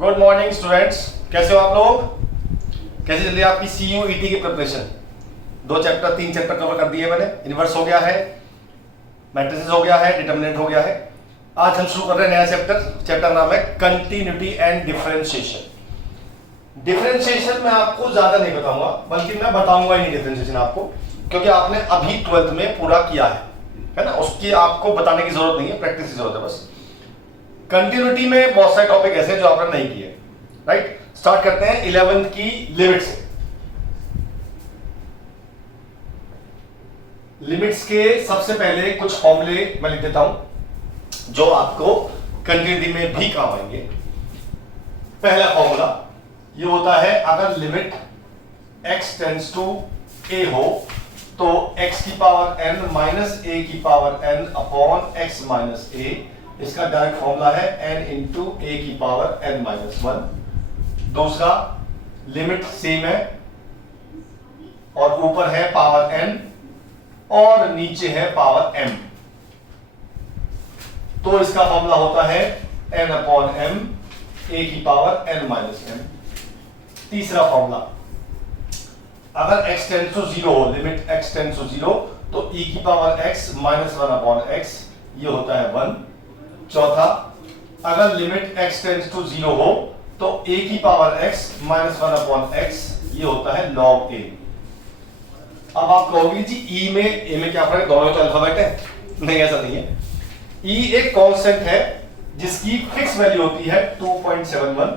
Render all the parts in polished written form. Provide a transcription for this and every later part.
Good morning students, कैसे हो आप लोग? कैसे चल रही है आपकी CUET की प्रिपरेशन? 3 चैप्टर कवर कर दिए मैंने। इनवर्स हो गया है, मैट्रिसेस हो गया है, डिटरमिनेंट हो गया है। आज हम शुरू कर रहे हैं नया चैप्टर नाम है कंटिन्यूटी एंड डिफरेंशिएशन। डिफरेंशिएशन मैं आपको ज्यादा नहीं बताऊंगा, बल्कि मैं बताऊंगा ही नहीं डिफरेंशिएशन आपको, क्योंकि आपने अभी 12th में पूरा किया है ना। उसकी आपको बताने की जरूरत नहीं है, प्रैक्टिस की जरूरत है बस। कंटिन्यूटी में बहुत सारे टॉपिक ऐसे हैं जो आपने नहीं किए, राइट। स्टार्ट करते हैं 11th की लिमिट से। लिमिट्स के सबसे पहले कुछ फॉर्मूले मैं लिख देता हूं जो आपको कंटिन्यूटी में भी काम आएंगे। पहला फॉर्मूला ये होता है, अगर limit x tends to a हो तो x की पावर n माइनस a की power n upon x minus a। इसका डायरेक्ट फॉर्मूला है n इंटू a की पावर n माइनस 1। दूसरा, लिमिट सेम है और ऊपर है पावर n और नीचे है पावर m, तो इसका फॉर्मूला होता है n अपॉन m a की पावर n माइनस m। तीसरा फॉर्मूला, अगर x टेंड्स टू 0 हो, लिमिट x टेंड्स टू 0 तो e की power x minus 1 upon x, ये होता है 1। चौथा, अगर लिमिट x टेंड्स टू 0 हो तो a की power x minus 1 upon x, ये होता है log a। अब आप कहोगे जी e में a में क्या फर्क है, दोनों तो अल्फाबेट है। नहीं, ऐसा नहीं है। e एक कांस्टेंट है जिसकी फिक्स वैल्यू होती है 2.71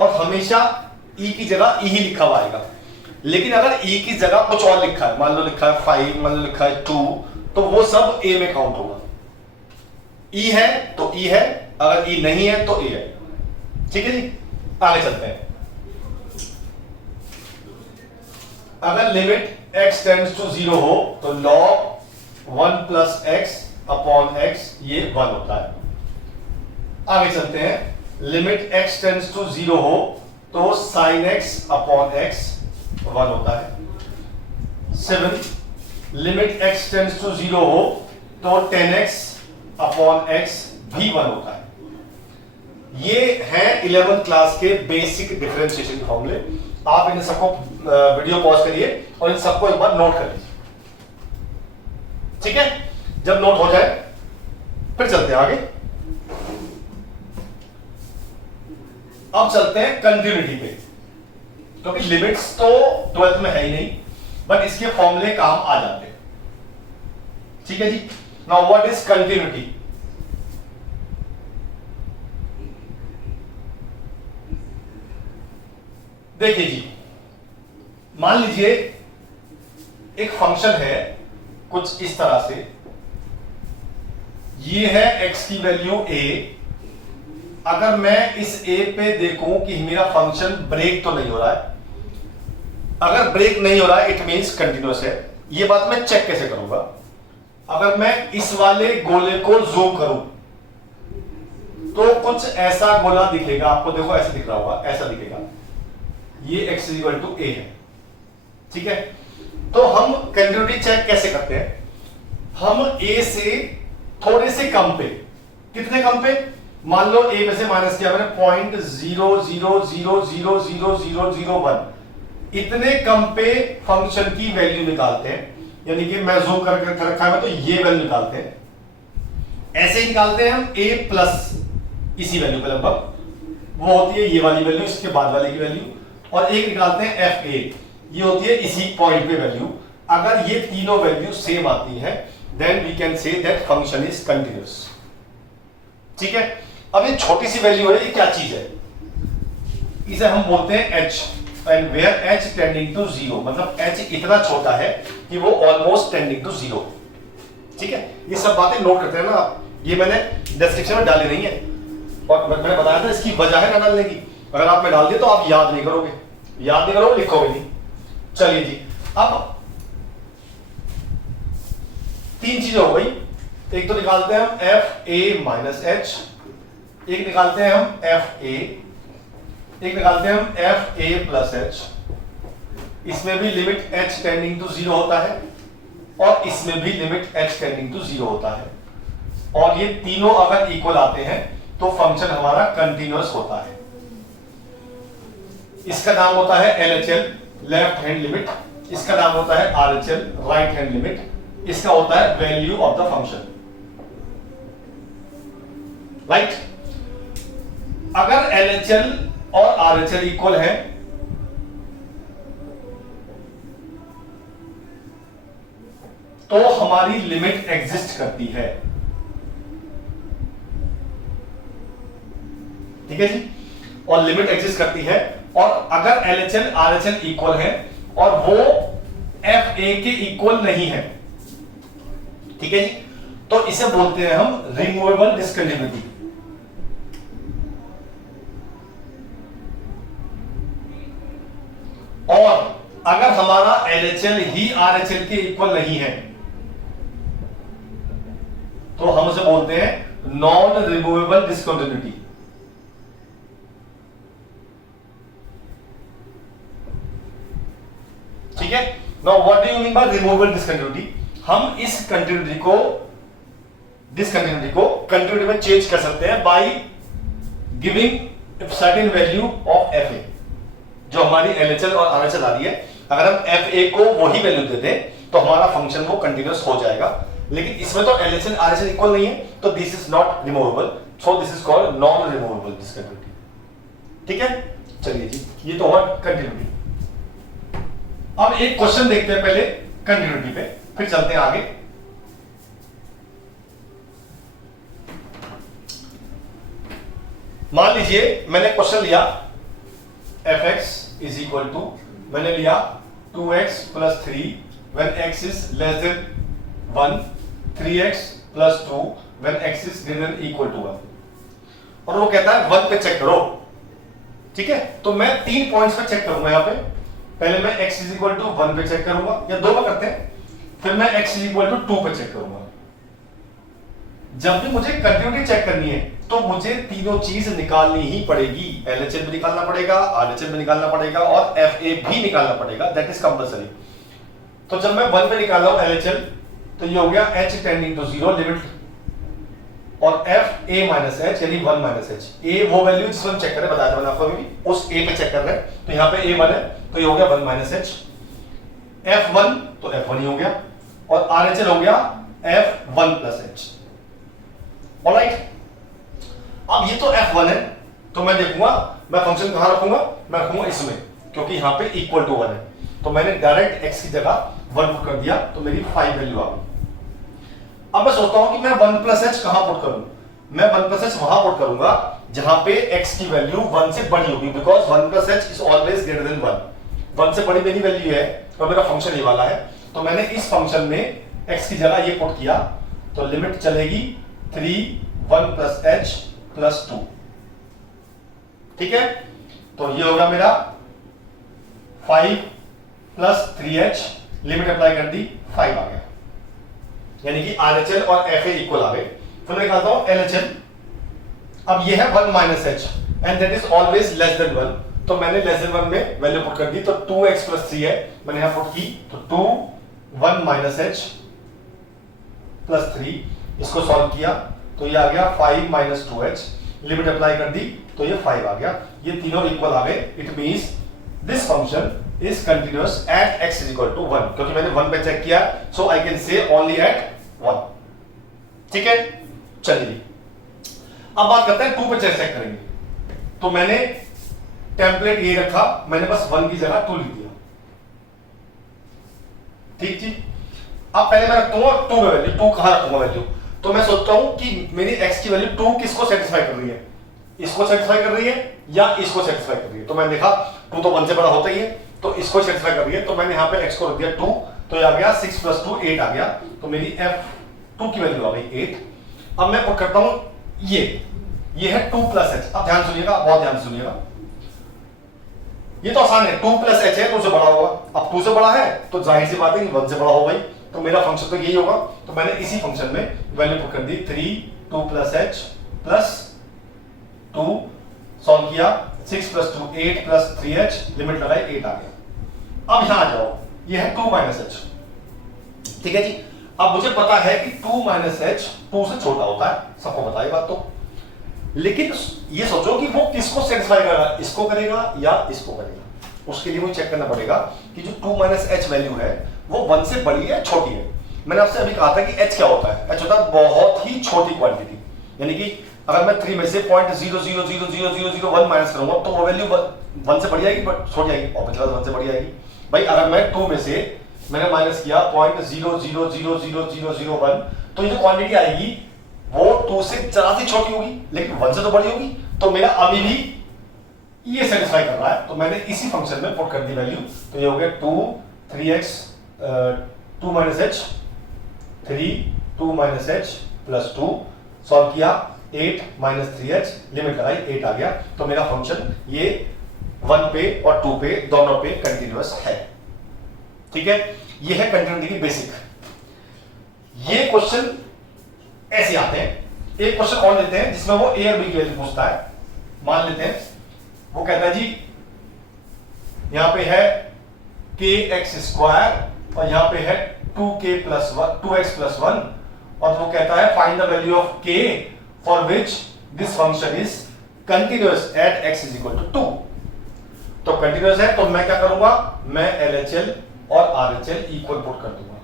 और हमेशा e की जगह e ही लिखा हुआ आएगा। लेकिन अगर e की जगह कुछ और लिखा है, मान लो लिखा है 5, मान लो लिखा है 2, तो वो सब a में काउंट होगा। e है तो e है, अगर e नहीं है तो a है। ठीक है जी, आगे चलते हैं। अगर लिमिट x टेंड्स टू 0 हो तो log 1 plus x upon x, ये 1 होता है। आगे चलते हैं, लिमिट x टेंड्स टू 0 हो तो sin x अपॉन x 1 होता है। 7, लिमिट x टेंड्स टू 0 हो तो 10x अपॉन x भी 1 होता है। ये है 11th क्लास के बेसिक डिफरेंशिएशन फॉर्मूले। आप इन सबको वीडियो पॉज करिए और इन सबको एक बार नोट कर लीजिए, ठीक है। जब नोट हो जाए फिर चलते हैं आगे। अब चलते हैं कंटिन्यूटी पे, क्योंकि लिमिट्स तो 12th में है ही नहीं, बट इसके फॉर्मूले काम आ जाते हैं। ठीक है जी। Now what is continuity? देखिए जी, मान लीजिए एक फंक्शन है कुछ इस तरह से, ये है x की वैल्यू a। अगर मैं इस a पे देखूं कि मेरा फंक्शन ब्रेक तो नहीं हो रहा है, अगर ब्रेक नहीं हो रहा है इट मींस कंटिन्यूअस है। ये बात मैं चेक कैसे करूंगा? अगर मैं इस वाले गोले को जूम करूं तो कुछ ऐसा गोला दिखेगा आपको। देखो ऐसे दिख रहा होगा, ऐसा दिखेगा। ये x इक्वल टू a है, ठीक है। तो हम कंटिन्यूटी चेक कैसे करते हैं? हम a से थोड़े से कम पे, कितने कम पे? मान लो a में से माइनस किया मैंने 0.00000001, इतने कम पे फंक्शन की वैल्यू निकालते हैं। यानी कि मैं जूम करके रखा है तो ये वैल्यू निकालते हैं। ऐसे ही निकालते हैं हम a प्लस इसी वैल्यू पे लगभग, वो होती है ये वाली वैल्यू, इसके बाद वाले की वैल्यू, और एक निकालते हैं fa, ये होती है इसी पॉइंट पे वैल्यू। अगर ये तीनों वैल्यू सेम आती है then we can say that function is continuous. ठीक है। अब ये छोटी सी वैल्यू है, ये क्या चीज है? इसे हम बोलते हैं h, and where h tending to 0, मतलब h इतना छोटा है कि वो ऑलमोस्ट टेंडिंग टू 0। ठीक है। ये सब बातें नोट करते हैं ना आप, ये मैंने डिस्क्रिप्शन में डाली नहीं है और मैंने बताया था इसकी वजह है ना डालने की। अगर आपने डाल दिया तो आप याद नहीं करोगे, लिखोगे नहीं। चलिए जी, अब 3 चीजें हो गई। एक तो निकालते हैं हम fa माइनस h, एक निकालते हैं हम fa, एक निकालते हैं हम fa प्लस h। इसमें भी लिमिट h टेंडिंग टू 0 होता है और इसमें भी लिमिट h टेंडिंग टू 0 होता है, और ये तीनों अगर इक्वल आते हैं तो फंक्शन हमारा कंटिन्यूअस होता है। इसका नाम होता है LHL लेफ्ट हैंड लिमिट, इसका नाम होता है RHL राइट हैंड लिमिट, इसका होता है value of the function, right. अगर LHL और RHL इक्वल है तो हमारी लिमिट एग्जिस्ट करती है, ठीक है जी। और लिमिट एग्जिस्ट करती है, और अगर LHL RHL इक्वल है और वो FA के इक्वल नहीं है, ठीक है जी, तो इसे बोलते हैं हम रिमूवेबल डिस्कंटिन्यूटी। और अगर हमारा LHL ही RHL के इक्वल नहीं है तो हम उसे बोलते हैं नॉन रिमूवेबल डिस्कंटिन्यूटी। ठीक है। Now what do you mean by removable discontinuity? हम इस कंटिन्यूटी को डिस्कंटिन्यूटी को कंटिन्यूटी में चेंज कर सकते हैं by giving certain value of FA। जो हमारी LHL और RHL आ रही है, अगर हम FA को वही वैल्यू दे दें तो हमारा फंक्शन वो कंटिन्यूअस हो जाएगा। लेकिन इसमें तो LHL RHL इक्वल नहीं है, तो this is not removable, so this is called non removable discontinuity. ठीक है, चलिए जी, ये तो हुआ कंटिन्यूटी। अब एक क्वेश्चन देखते हैं पहले कंटिन्यूटी पे, फिर चलते हैं आगे। मान लीजिए मैंने क्वेश्चन लिया fx इज इक्वल टू, मैंने लिया 2x plus 3 when x is less than 1, 3x plus 2 when x is greater than equal to 1, और वो कहता है 1 पे चेक करो। ठीक है, तो मैं 3 पॉइंट्स पे चेक करूंगा। यहां पे पहले मैं x इज इक्वल टू 1 पे चेक करूंगा, या 2 पे करते हैं, फिर मैं x इज इक्वल टू 2 पे चेक करूंगा। जब भी मुझे कंटिन्यूटी चेक करनी है तो मुझे तीनों चीज निकालनी ही पड़ेगी। LHL भी निकालना पड़ेगा, RHL भी निकालना पड़ेगा और FA भी निकालना पड़ेगा, दैट इज कंपल्सरी। तो जब मैं 1 पे निकाल रहा हूं LHL, तो ये हो गया h टेंडिंग टू 0 लिमिट, और FA माइनस h यानी 1 माइनस h। A वो वैल्यू जिसको हम चेक कर रहे हैं, बताया था मैंने आपको अभी, उस A पे चेक कर रहे हैं, तो यहां पे A 1 है, तो ये हो गया 1 माइनस h। F1 तो F1 ही हो गया, और RHL हो गया F1 प्लस h। ऑलराइट, अब ये तो F1 है, तो मैं देखूंगा मैं फंक्शन कहां रखूंगा, मैं रखूंगा इसमें, क्योंकि यहां पे इक्वल टू 1 है, तो मैंने डायरेक्ट x की जगह 1 पुट कर दिया, तो मेरी 5 वैल्यू आ गई। अब मैं सोचता हूं कि मैं 1 प्लस h कहां पुट करूं। मैं 1 प्लस h वहां पुट करूंगा जहां पे x की वैल्यू 1 से बड़ी होगी, because 1 plus h is always greater than 1। 1 से बड़ी मेरी वैल्यू है और मेरा फंक्शन ये वाला है, तो मैंने इस फंक्शन में x की जगह ये पुट किया, तो लिमिट चलेगी 3 1 प्लस h प्लस 2। ठीक है, तो ये होगा मेरा 5 प्लस 3h, लिमिट अप्लाई कर दी, 5 आ गया, यानी कि RHL और FA इक्वल आ गए। फिर मैं निकालता हूं LHL। अब ये है 1 minus h and that is always less than 1, तो मैंने लेस देन 1 में वैल्यू पुट कर दी, तो 2x प्लस 3 है, मैंने यहां पुट की, तो 2 1 माइनस h प्लस 3, इसको सॉल्व किया तो ये आ गया 5 माइनस 2h, लिमिट अप्लाई कर दी तो ये 5 आ गया। ये तीनों इक्वल आ गए, it means this function is continuous at x is equal to 1, क्योंकि मैंने 1 पे चेक किया, so I can say only at 1। ठीक है, चलिए अब बात करते हैं 2 पे चेक करेंगे। तो मैंने टेम्पलेट ये रखा, मैंने बस 1 की जगह 2 लिख दिया। ठीक जी, अब पहले मैं रखूंगा 2 में वैल्यू, 2 कहां रखूंगा वैल्यू, तो मैं सोचता हूं कि मेरी x की वैल्यू 2 किसको सेटिस्फाई कर रही है, इसको सेटिस्फाई कर रही है या इसको सेटिस्फाई कर रही है। तो मैंने देखा 2 तो 1 से बड़ा होता ही है, तो इसको सेटिस्फाई कर रही है, तो मैंने यहां पे x को रख दिया 2, तो ये आ गया 6 प्लस 2 8 आ गया, तो मेरी F2 की वैल्यू आ गई 8। अब मैं पुट करता हूं ये है 2 प्लस h। अब ध्यान सुनिएगा, बहुत ध्यान सुनिएगा, ये तो आसान है, 2 प्लस h है तो 2 से बड़ा होगा। अब 2 से बड़ा है तो जाहिर सी बात है कि 1 से बड़ा होगा ही, तो मेरा फंक्शन तो यही होगा। तो मैंने इसी फंक्शन में वैल्यू पुट कर दी 3 2 प्लस h प्लस 2, सॉल्व किया, 6 प्लस 2 8 प्लस 3h, लिमिट लगाई 8 आ गया। अब यहां आ जाओ, ये है 2 माइनस h। ठीक है जी, अब मुझे पता है कि 2 माइनस h 2 से छोटा होता है, सबको पता है बात। तो लेकिन ये सोचो कि वो किसको सेटिस्फाई करेगा, इसको करेगा या इसको करेगा। उसके लिए मुझे चेक करना पड़ेगा कि जो 2 माइनस एच वैल्यू है वो 1 से बड़ी है छोटी है। मैंने आपसे अभी कहा था कि एच क्या होता है, एच होता है बहुत ही छोटी क्वांटिटी, यानी कि अगर मैं 3 में से 0.000001 माइनस करूंगा तो वो वैल्यू 1 से बड़ी आएगी, बट छोटी आएगी, और पिछला 1 से बड़ी आएगी। भाई अगर मैं 2 में से मैंने माइनस किया 0.000001 तो ये जो क्वांटिटी आएगी वो 2 से जरा सी छोटी होगी, लेकिन 1 से तो बड़ी होगी, तो मेरा अभी भी ये सेटिस्फाई कर रहा है। तो मैंने इसी फंक्शन में पुट कर दी वैल्यू, तो ये हो गया 2 3x 2 minus H 2 minus H plus 2, solve किया 8 माइनस 3h, लिमिट लगाई 8 आ गया। तो मेरा फंक्शन ये 1 पे और 2 पे दोनों पे कंटिन्यूअस है। ठीक है, ये है कंटिन्यूटी की बेसिक। ये क्वेश्चन ऐसे आते हैं। एक क्वेश्चन और लेते हैं जिसमें वो a और b की वैल्यू पूछता है। मान लेते हैं वो कहता है जी यहां पे है kx स्क्वायर और यहां पे है 2k प्लस 1 2x प्लस 1, और वो कहता है find the value of k for which this function is continuous at x is equal to 2। तो कंटिन्यूअस है तो मैं क्या करूंगा, मैं LHL और RHL इक्वल पुट कर दूंगा।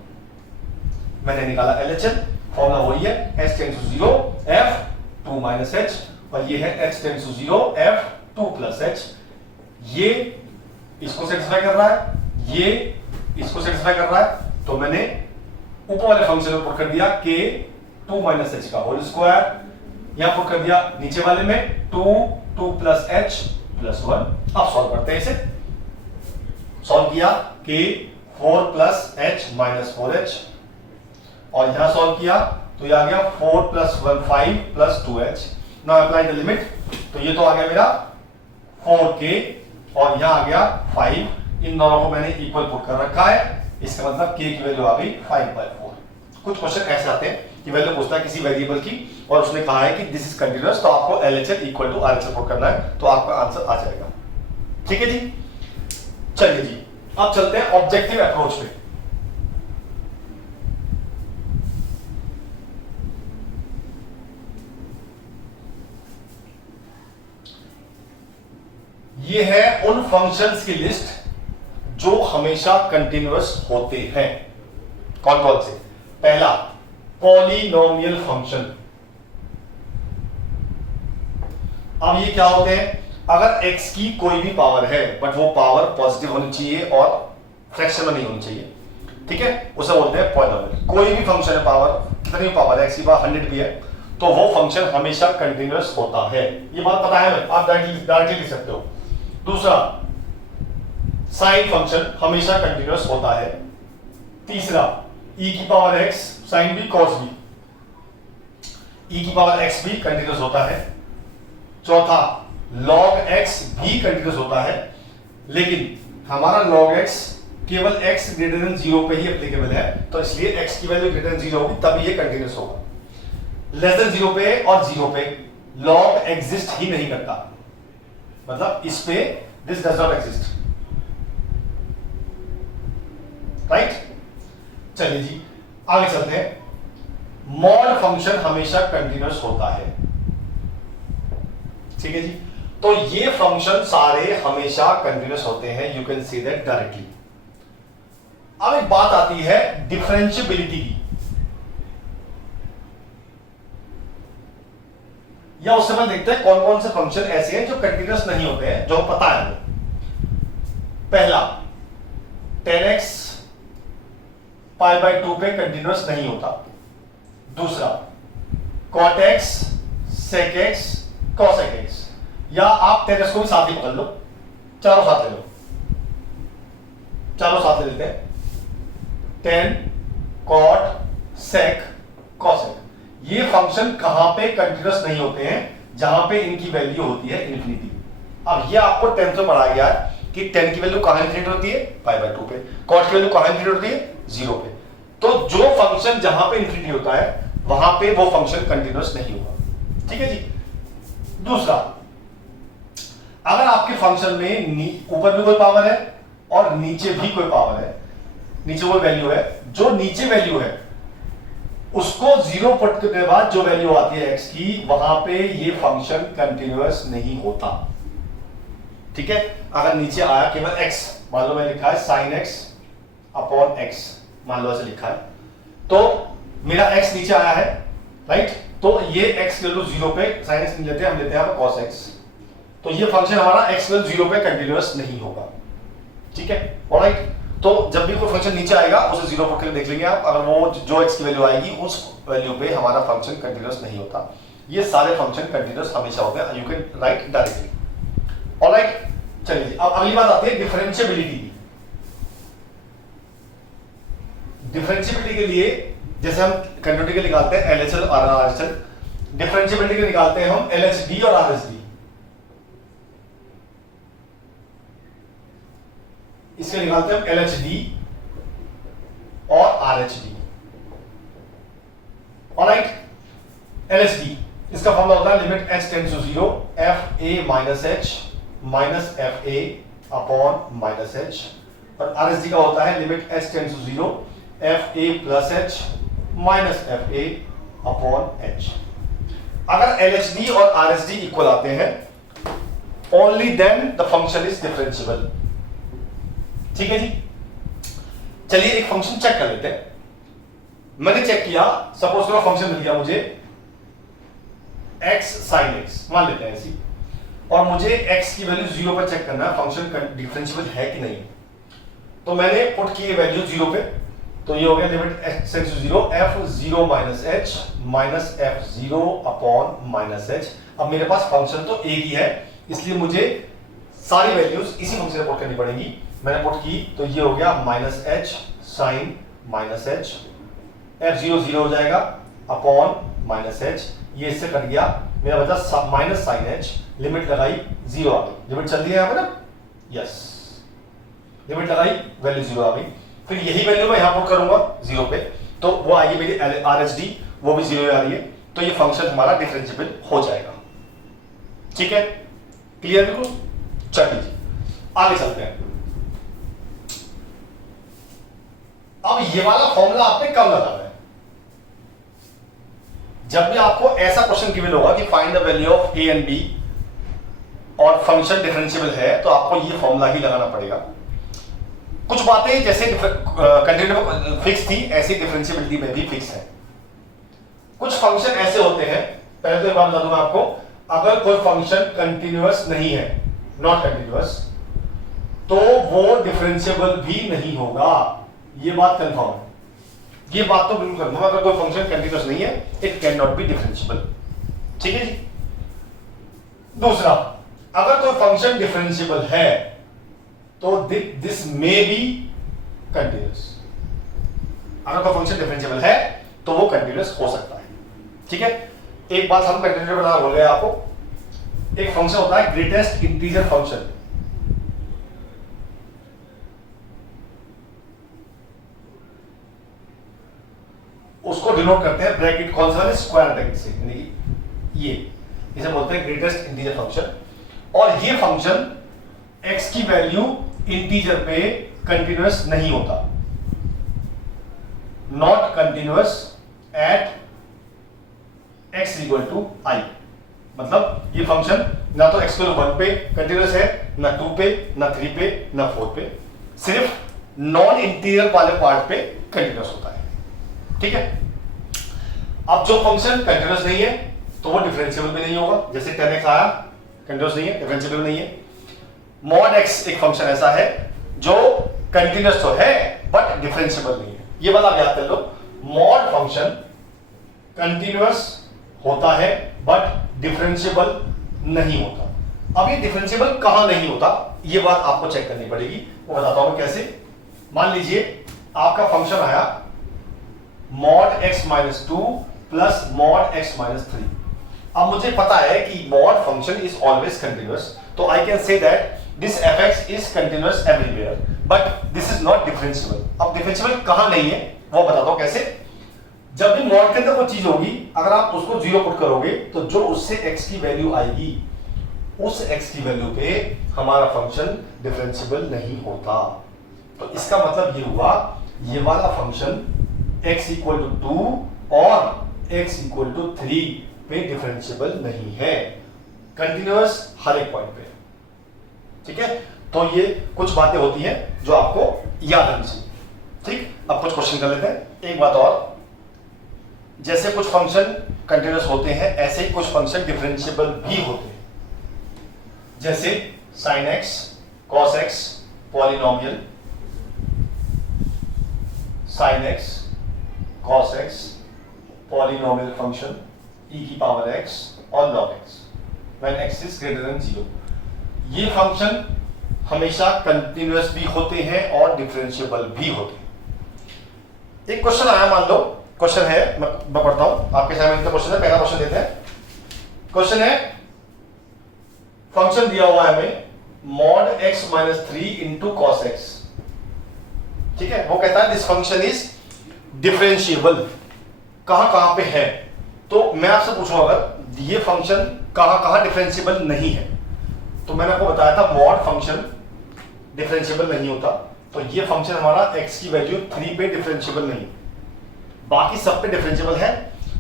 मैंने निकाला LHL, फॉर्मूला वही है h tends to 0 f 2 minus h, और ये है h tends to 0 f 2 plus h। ये इसको सेटिस्फाई कर रहा है, ये इसको सेटिस्फाई कर रहा है, तो मैंने ऊपर वाले फंक्शन में पुट कर दिया k 2 माइनस h का होल स्क्वायर, यहां पुट कर दिया नीचे वाले में 2 प्लस h प्लस 1। अब सॉल्व करते हैं इसे, सॉल्व किया k 4 plus h minus 4h, और यहां सॉल्व किया तो ये आ गया 4 plus 1 5 plus 2h। Now apply the limit, तो ये तो आ गया मेरा 4k और यहां आ गया 5, इन दोनों को मैंने इक्वल पुट कर रखा है, इसका मतलब k की वैल्यू आ गई 5/4। कुछ क्वेश्चन ऐसे आते हैं कि वैल्यू पूछता है किसी वेरिएबल की और उसने कहा है कि दिस इज कंटीन्यूअस, तो आपको LHL equal to RHL put करना है, तो आपका आंसर आ जाएगा। ठीक है जी, चलिए जी अब चलते हैं ऑब्जेक्टिव अप्रोच पे। ये है उन फंक्शंस की लिस्ट जो हमेशा कंटिन्यूअस होते हैं। कौन कौन से? पहला पॉलिनोमियल फंक्शन। अब ये क्या होते हैं, अगर x की कोई भी पावर है बट वो पावर पॉजिटिव होनी चाहिए और फ्रैक्शन में नहीं होनी चाहिए, ठीक है, उसे बोलते हैं पॉलिनोमियल। कोई भी फंक्शन है, पावर कितनी पावर है, x की पावर 100 भी है, तो वो फंक्शन हमेशा कंटिन्यूअस होता है। ये बात पता है, मैं आप डायरेक्टली लिख सकते हो। दूसरा साइन फंक्शन हमेशा कंटिन्यूअस होता है। तीसरा e की पावर x साइन भी cos भी, e की पावर x भी कंटिन्यूअस होता है। चौथा log x भी कंटिन्यूअस होता है, लेकिन हमारा log x केवल x ग्रेटर देन 0 पे ही एप्लीकेबल है, तो इसलिए x की वैल्यू ग्रेटर देन 0 होगी तभी ये कंटिन्यूअस होगा। लेस देन 0 पे और 0 पे log एग्जिस्ट ही नहीं करता, मतलब इस पे this does not exist, right. चलिए जी आगे चलते हैं। मॉड फंक्शन हमेशा कंटिन्यूअस होता है, ठीक है जी। तो ये फंक्शन सारे हमेशा कंटिन्यूअस होते हैं, you can see that directly. अब एक बात आती है डिफरेंशिएबिलिटी की, या उससे मैं देखते हैं कौन कौन से फंक्शन ऐसे हैं जो कंटिन्यूअस नहीं होते हैं, जो पता है हमें। पहला 10x π/2 पे कंटिन्यूअस नहीं होता। दूसरा cot x sec x cosec x, या आप 10x को भी साथ ही पकड़ लो, चारों साथ ले लो, चारों साथ ले लेते हैं। 10 cot sec cosec, ये फंक्शन कहां पे कंटिन्यूअस नहीं होते हैं, जहां पे इनकी वैल्यू होती है इन्फिनिटी। अब ये आपको 10 से पढ़ाया गया है कि 10 की वैल्यू कहां इन्फिनिटी होती है, π/2 पे। cot की वैल्यू कहां इन्फिनिटी होती है, 0 पे। तो जो फंक्शन जहां पे इन्फिनिटी होता है वहां पे वो फंक्शन कंटिन्यूअस नहीं होगा, ठीक है जी। दूसरा, अगर आपके फंक्शन में ऊपर भी कोई पावर है और नीचे भी कोई पावर है, नीचे कोई वैल्यू है, जो नीचे वैल्यू है उसको जीरो पुट करने के बाद जो वैल्यू आती है x की, वहां पे ये फंक्शन कंटिन्यूअस नहीं होता। ठीक है, अगर नीचे आया केवल x, मान लो मैं लिखा है sin x अपॉन x, मान लो ऐसे लिखा है, तो मेरा x नीचे आया है, राइट, तो ये x वैल्यू जीरो पे, sin x नहीं लेते, हम लेते हैं cos x, तो ये फंक्शन हमारा x वैल्यू जीरो पे कंटिन्यूअस नहीं होगा। ठीक है, ऑलराइट, तो जब भी कोई फंक्शन नीचे आएगा उसे जीरो पकड़ के देख लेंगे आप, अगर वो जो x की वैल्यू आएगी उस वैल्यू पे हमारा फंक्शन कंटिन्यूअस नहीं होता। ये सारे फंक्शन कंटिन्यूअस हमेशा होते हैं, you can write directly. Alright, चलिए अब अगली बात आती है डिफरेंशिएबिलिटी की। डिफरेंशिएबिलिटी के लिए जैसे हम कंटिन्यूटी के निकालते हैं LHL और RHL, डिफरेंशिएबिलिटी के निकालते हैं हम LHD और RHD। इसके निकालते हैं हम LHD और RHD। ऑलराइट, LHD इसका फॉर्मूला होता है limit h tends to 0 fa minus h minus fa upon minus h, और RHD का होता है limit h tends to 0 fa plus h minus fa upon h। अगर LHD और RHD इक्वल आते हैं, only then the function is differentiable. ठीक है जी, चलिए एक फंक्शन चेक कर लेते हैं। मैंने चेक किया, सपोज करो फंक्शन मिल गया मुझे x sin x, मान लेते हैं ऐसी, और मुझे x की वैल्यू जीरो पर चेक करना है फंक्शन डिफरेंशिएबल है कि नहीं। तो मैंने पुट की वैल्यू जीरो पे, तो ये हो गया limit x tends to 0 f0 minus h minus f0 upon minus h। अब मेरे पास फंक्शन तो एक ही है, इसलिए मुझे सारी वैल्यूज इसी फंक्शन में पुट करनी पड़ेंगी। मैंने पुट की तो ये हो गया minus h sine minus h, f0 zero हो जाएगा अपॉन माइनस h, ये इससे कट गया, मेरा बचा माइनस साइन h, लिमिट लगाई जीरो आ गई, लिमिट चल रही है यहाँ पे ना, यस, लिमिट लगाई वैल्यू जीरो आ गई। फिर यही वैल्यू मैं यहाँ पुट करूंगा जीरो पे, तो वो आएगी मेरी RHD, वो भी जीरो आ रही है, तो ये फंक्शन हमारा डिफरेंशिएबल हो जाएगा। ठीक है, क्लियर बिल्कुल। चलिए आगे चलते हैं। अब ये वाला फॉर्मूला आपने कब लगाना है? जब भी आपको ऐसा क्वेश्चन गिवन होगा कि find the value of a and b और फंक्शन डिफरेंशिएबल है, तो आपको ये फॉर्मूला ही लगाना पड़ेगा। कुछ बातें जैसे कंटिन्यूटी फिक्स थी, ऐसी डिफरेंशिएबिलिटी में भी फिक्स है। कुछ फंक्शन ऐसे होते हैं, पहले तो एक बात बता दूं मैं आपको, अगर कोई फंक्शन कंटिन्यूअस नहीं है, नॉट कंटिन्यूअस, तो वो डिफरेंशिएबल भी नहीं होगा। ये बात कंफर्म है, ये बात तो बिल्कुल कंफर्म है। अगर कोई फंक्शन कंटिन्यूअस नहीं है, it can not be differentiable. ठीक है जी। दूसरा, अगर कोई फंक्शन डिफरेंशिएबल है तो दिस मे बी कंटिन्यूअस। अगर कोई फंक्शन डिफरेंशिएबल है तो वो कंटिन्यूअस हो सकता है। ठीक है, एक बात हम कंटिन्यूअस बता बोल रहे हैं आपको, एक फंक्शन होता है ग्रेटेस्ट इंटीजर फंक्शन, उसको डिनोट करते हैं ब्रैकेट कौन सा वाले, स्क्वायर ब्रैकेट से, यानी ये इसे बोलते हैं ग्रेटेस्ट इंटीजर फंक्शन। और ये फंक्शन x की वैल्यू इंटीजर पे कंटिन्यूअस नहीं होता, not continuous at x equal to i। मतलब ये फंक्शन ना तो x को 1 पे कंटिन्यूअस है, ना 2 पे, ना 3 पे, ना 4 पे, सिर्फ नॉन इंटीरियर वाले पार्ट पे कंटिन्यूअस होता है। ठीक है, अब जो फंक्शन कंटिन्यूअस नहीं है तो वो डिफरेंशिएबल भी नहीं होगा। जैसे 10x आया, कंटिन्यूअस नहीं है, डिफरेंशिएबल नहीं है। मॉड x एक फंक्शन ऐसा है जो कंटिन्यूअस तो है बट डिफरेंशिएबल नहीं है। ये वाला आप याद कर लो, मॉड फंक्शन कंटिन्यूअस होता है बट डिफरेंशिएबल नहीं होता। अब ये डिफरेंशिएबल कहां नहीं होता, ये बात आपको चेक करनी पड़ेगी, वो बताता हूं मैं कैसे। मान लीजिए आपका फंक्शन आया mod x minus 2 plus mod x minus 3। अब मुझे पता है कि mod function is always continuous, तो I can say that this fx is continuous everywhere but this is not differentiable. अब डिफरेंशिएबल कहां नहीं है वो बताता हूं कैसे। जब भी मॉड के अंदर कोई चीज होगी, अगर आप उसको जीरो पुट करोगे तो जो उससे x की वैल्यू आएगी, उस x की वैल्यू पे हमारा फंक्शन डिफरेंशिएबल नहीं होता। तो इसका मतलब ये हुआ, ये वाला फंक्शन x इक्वल टू 2 और x इक्वल टू 3 पे डिफरेंशिएबल नहीं है, कंटिन्यूअस हर एक पॉइंट पे। ठीक है, तो ये कुछ बातें होती हैं जो आपको याद रखनी चाहिए। ठीक, अब कुछ क्वेश्चन कर लेते हैं। एक बात और, जैसे कुछ फंक्शन कंटिन्यूअस होते हैं ऐसे ही कुछ फंक्शन डिफरेंशिएबल भी होते हैं, जैसे sin x, cos x, polynomial sin x, cos x, polynomial function e की पावर x और log x when x is greater than 0। ये फंक्शन हमेशा कंटिन्यूअस भी होते हैं और डिफरेंशिएबल भी होते हैं। एक क्वेश्चन आया, मान लो क्वेश्चन है, मैं पढ़ता हूं आपके सामने का क्वेश्चन है। पहला क्वेश्चन देते हैं। क्वेश्चन है, फंक्शन दिया हुआ है हमें mod x minus 3 into cos x। ठीक है, वो कहता है दिस फंक्शन इज डिफरेंशिएबल। कहां कहां पे है, तो मैं आपसे पूछूं अगर ये फंक्शन कहां कहां डिफरेंशिएबल नहीं है, तो मैंने आपको बताया था मॉड फंक्शन डिफरेंशिएबल नहीं होता, तो ये फंक्शन हमारा x की वैल्यू 3 पे डिफरेंशिएबल नहीं, बाकी सब पे डिफरेंशिएबल है।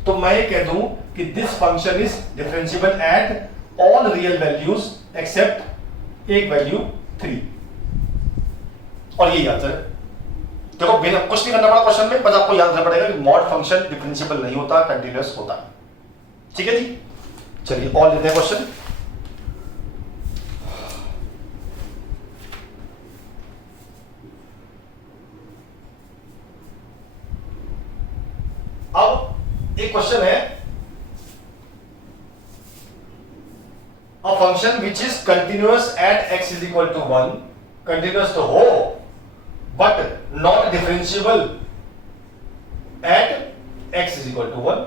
तो मैं ये कह दूं कि this function is differentiable at all real values except एक वैल्यू 3, और ये याद रखें। देखो बिना कुछ नहीं करना पड़ा क्वेश्चन में, बस आपको याद रखना पड़ेगा कि मॉड फंक्शन डिफरेंशिएबल नहीं होता, कंटीन्यूअस होता है। ठीक है जी, चलिए और लेते हैं क्वेश्चन। अब एक क्वेश्चन है, a function which is continuous at x is equal to 1, continuous तो हो but not differentiable at x is equal to 1।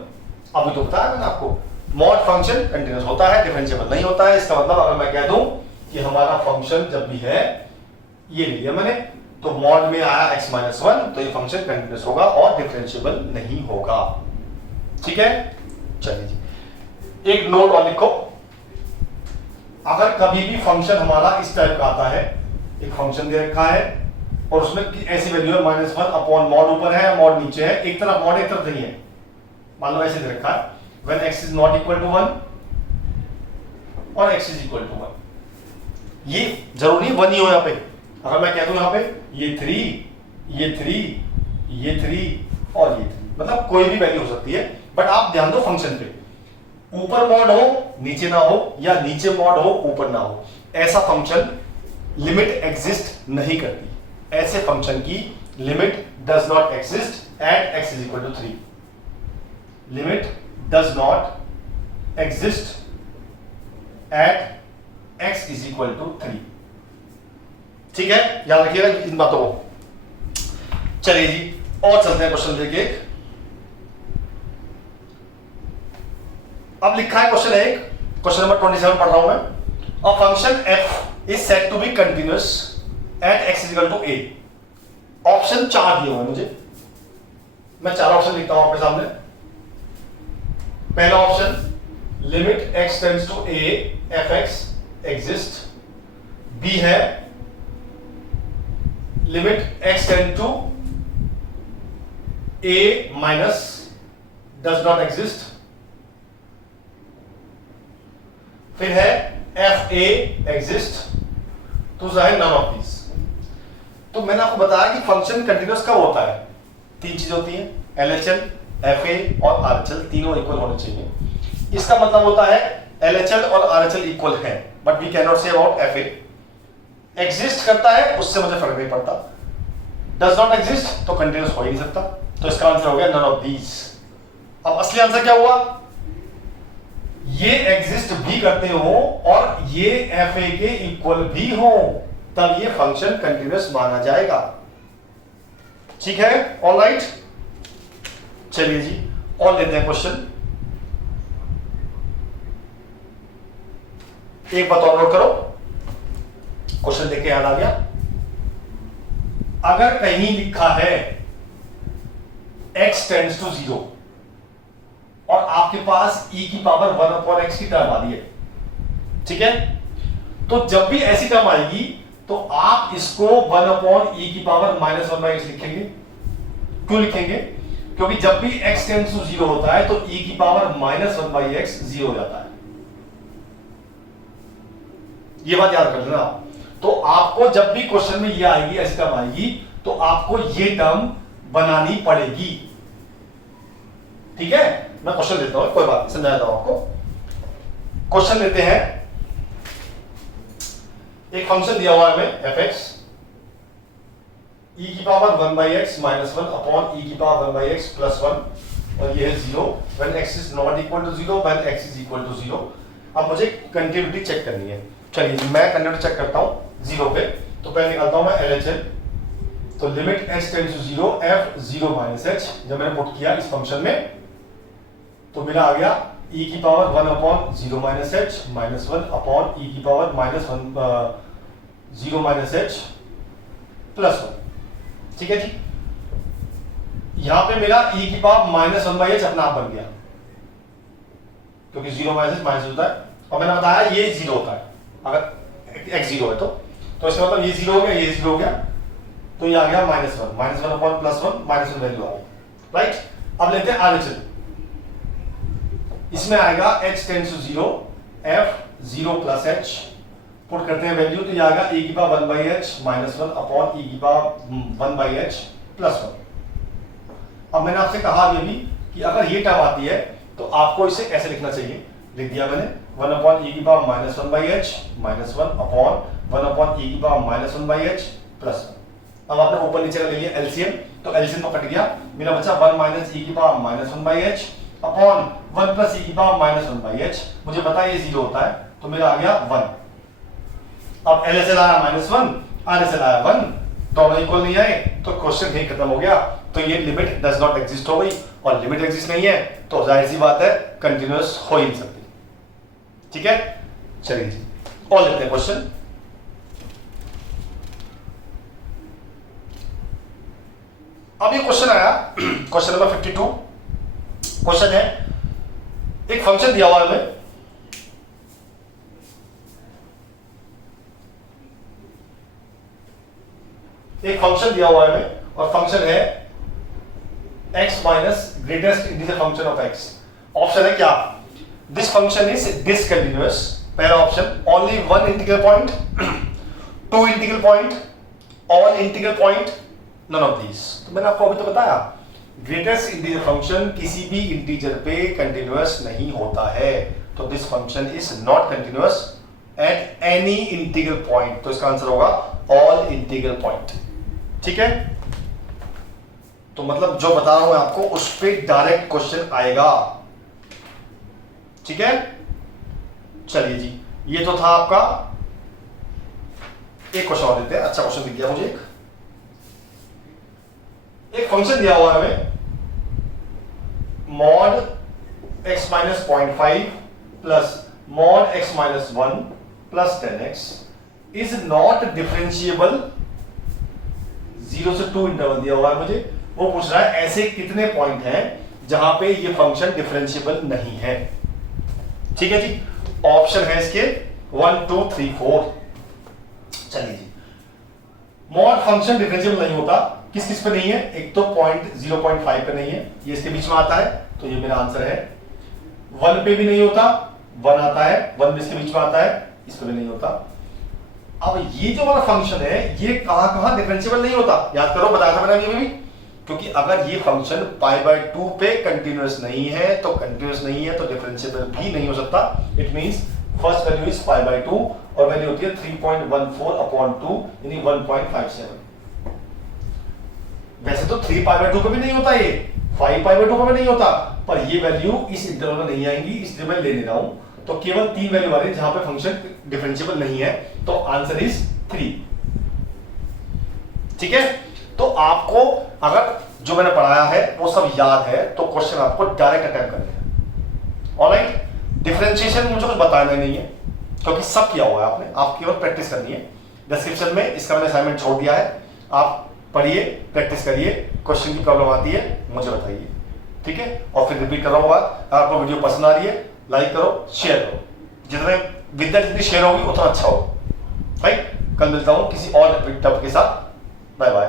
अभी तो बताया मैंने आपको, मॉड फंक्शन कंटिन्यूअस होता है, डिफरेंशिएबल नहीं होता है। इसका मतलब अगर मैं कह दूं कि हमारा फंक्शन जब भी है, ये ले लिया मैंने, तो मॉड में आया x माइनस 1, तो ये फंक्शन कंटिन्यूअस होगा और डिफरेंशिएबल नहीं होगा। ठीक है, चलिए जी एक नोट और लिखो, अगर कभी भी फंक्शन हमारा इस टाइप का आता है, एक फंक्शन दे रखा है और उसमें ऐसी वैल्यू है -1 अपॉन मॉड ऊपर है मॉड नीचे है, एक तरफ मॉड एक तरफ नहीं है, मान लो ऐसे दे रखा है when x is not equal to 1 और x is equal to 1, ये जरूरी 1 ही हो यहाँ पे। अगर मैं कह दूं यहाँ पे ये 3, ये 3, ये 3 और ये 3, मतलब कोई भी वैल्यू हो सकती है, बट आप ध्यान दो फंक्शन पे, ऊपर मॉड हो नीचे ना हो या नीचे मॉड हो ऊपर ना हो, ऐसा फंक्शन लिमिट एग्जिस्ट नहीं करती। ऐसे फंक्शन की limit does not exist at x is equal to 3, limit does not exist at x is equal to 3। ठीक है, याद रखिएगा इन बातों को। चलिए जी और चलते हैं क्वेश्चन लेके। अब लिखा है क्वेश्चन 1, क्वेश्चन नंबर 27 पढ़ रहा हूं मैं। A function f is said to be continuous at x is equal to a। Option 4 दिए हुए मुझे, मैं 4 ऑप्शन लिखता हूं आपके सामने। पहला option limit x tends to a fx exist. B है limit x tend to a minus does not exist. फिर है एफ ए एग्जिस्ट, दूसरा है नन ऑफ दीस। तो मैंने आपको बताया कि फंक्शन कंटिन्यूअस कब होता है, 3 चीज होती है, एलएचएल, एफए और आरएचएल, तीनों इक्वल होने चाहिए। इसका मतलब होता है एलएचएल और आरएचएल इक्वल है, but we can not say about FA. Exist करता है उससे मुझे फर्क नहीं पड़ता, डज नॉट एग्जिस्ट तो कंटिन्यूअस हो ही नहीं सकता, तो इसका आंसर हो गया नन ऑफ दीस। अब असली आंसर क्या हुआ, ये एग्जिस्ट भी करते हो और ये एफए के इक्वल भी हो, तब ये फंक्शन कंटिन्यूअस माना जाएगा। ठीक है, ऑलराइट। चलिए जी और लेते हैं क्वेश्चन। एक बात और नोट करो, क्वेश्चन देख के याद आ गया। अगर कहीं लिखा है x टेंड्स टू 0 और आपके पास e की पावर 1 अपॉन x की टर्म आ रही है, ठीक है, तो जब भी ऐसी टर्म आएगी तो आप इसको 1 अपॉन e की पावर -1/x लिखेंगे। क्यों लिखेंगे? क्योंकि जब भी x टेंड्स टू 0 होता है तो e की पावर -1/x 0 हो जाता है। ये बात याद कर लेना। तो आपको जब भी क्वेश्चन में ये आएगी, ऐसी टर्म आएगी, तो आपको ये टर्म बनानी पड़ेगी। ठीक है, मैं क्वेश्चन देता हूं, कोई बात नहीं, समझा देता हूं आपको। क्वेश्चन लेते हैं, एक फंक्शन दिया हुआ है हमें fx, e की पावर 1/x -1 अपॉन e की पावर 1/x +1, और ये है 0 when x is not equal to 0, when x is equal to 0। अब मुझे कंटिन्यूटी चेक करनी है। चलिए मैं कंटिन्यूटी चेक करता हूं 0 पे। तो पहले निकालता हूं मैं LHS। तो limit x tends to 0 f 0 - h, जब मैंने पुट किया इस फंक्शन में तो मेरा आ गया e की power 1 upon 0 - h -1 upon e की पावर -1 0 - h +1। ठीक है जी, यहां पे मेरा e की पावर -1/h अपना आप बन गया, क्योंकि 0 - h माइनस होता है, और मैंने बताया ये 0 होता है अगर x 0 है तो इसका मतलब ये 0 हो गया, ये 0 हो गया, तो ये आ गया -1 अपॉन +1, -1 वैल्यू आ गई। राइट, अब लेते हैं RHS। इसमें आएगा h tends to 0 f 0 + h, put करते हैं वैल्यू, तो ये आएगा e की पावर 1/h -1 अपॉन e की पावर 1/h +1। अब मैंने आपसे कहा ये भी कि अगर ये टर्म आती है तो आपको इसे ऐसे लिखना चाहिए, लिख दिया मैंने 1 अपॉन e की power -1/h -1 upon 1 upon e की पावर -1/h +1। अब आपने ऊपर नीचे का ले लिया एलसीएम, तो एलसीएम तो कट गया, मेरा बचा 1 - e की पावर -1/h अपॉन 1 + e की पावर -1/h। मुझे पता है ये 0 होता है, तो मेरा आ गया 1। अब LHS आया -1, RHS आया 1, दोनों इक्वल नहीं आए, तो क्वेश्चन ही खत्म हो गया। तो ये लिमिट डज नॉट एग्जिस्ट हो गई, और लिमिट एग्जिस्ट नहीं है तो जाहिर सी बात है कंटिन्यूअस हो ही नहीं सकती। ठीक है, चलिए जी और लेते हैं क्वेश्चन। अब ये क्वेश्चन आया, क्वेश्चन नंबर 52। क्वेश्चन है, एक फंक्शन दिया हुआ है हमें, एक फंक्शन दिया हुआ है हमें, और फंक्शन है x minus greatest integer function of x। Option है क्या? दिस फंक्शन इज डिसकंटिन्यूअस, पहला option, only one integral point, two integral point, all integral point, none of these. तो मैंने आपको अभी तो बताया ग्रेटेस्ट इंटीजर फंक्शन किसी भी इंटीजर पे कंटिन्यूअस नहीं होता है, तो this function is not continuous at any integral point. तो इसका आंसर होगा ऑल इंटीग्रल पॉइंट। ठीक है, तो मतलब जो बता रहा हूं मैं आपको उस पर डायरेक्ट क्वेश्चन आएगा। ठीक है, चलिए जी, ये तो था आपका। एक क्वेश्चन और देते हैं, अच्छा क्वेश्चन दिख गया मुझे। एक फंक्शन दिया हुआ है हमें, mod x - 0.5 plus mod x - 1 plus 10x is not differentiable. 0 से 2 इंटरवल दिया हुआ है मुझे, वो पूछ रहा है ऐसे कितने पॉइंट हैं जहां पे ये फंक्शन डिफरेंशिएबल नहीं है। ठीक है जी, ऑप्शन है इसके 1 2 3 4। चलिए जी, मॉड फंक्शन डिफरेंशिएबल नहीं होता, किस किस पे नहीं है? एक तो 0.5 पे नहीं है, ये इसके बीच में आता है, तो ये मेरा आंसर है। 1 पे भी नहीं होता, 1 आता है, 1 भी इसके बीच में आता है, इस पे भी नहीं होता। अब ये जो हमारा फंक्शन है ये कहां डिफरेंशिएबल नहीं होता? याद करो, बताया था मैंने अभी भी, क्योंकि अगर ये फंक्शन π/2 पे कंटिन्यूअस नहीं है तो कंटिन्यूअस नहीं है तो डिफरेंशिएबल भी नहीं हो सकता। It means first value is π/2 और वैल्यू होती है 3.14/2 यानी 1.57। वैसे तो 3π/2 पे भी नहीं होता, ये 5π/2 पे भी नहीं होता, पर ये वैल्यू इस इंटरवल में नहीं आएंगी, इसलिए मैं ले रहा हूं। तो केवल 3 वैल्यू वाले जहां पे फंक्शन डिफरेंशिएबल नहीं है, तो आंसर इज 3। ठीक है, तो आपको अगर जो मैंने पढ़ाया है वो सब याद है तो क्वेश्चन आपको डायरेक्ट अटेम्प्ट करने हैं। ऑलराइट, डिफरेंशिएशन मुझे कुछ बताना नहीं है क्योंकि सब किया हुआ है आपने, आपकी और प्रैक्टिस करनी है। डिस्क्रिप्शन में इसका मैंने असाइनमेंट छोड़ दिया है, आप पढ़िए, प्रैक्टिस करिए, क्वेश्चन की प्रॉब्लम आती है मुझे बताइए। ठीक है, और फिर रिपीट कर रहा हूँ बात, अगर आपको वीडियो पसंद आ रही है लाइक करो, शेयर करो, जितने विद्या जितनी शेयर होगी उतना अच्छा हो। राइट, कल मिलता हूँ किसी और टॉपिक के साथ। Bye bye.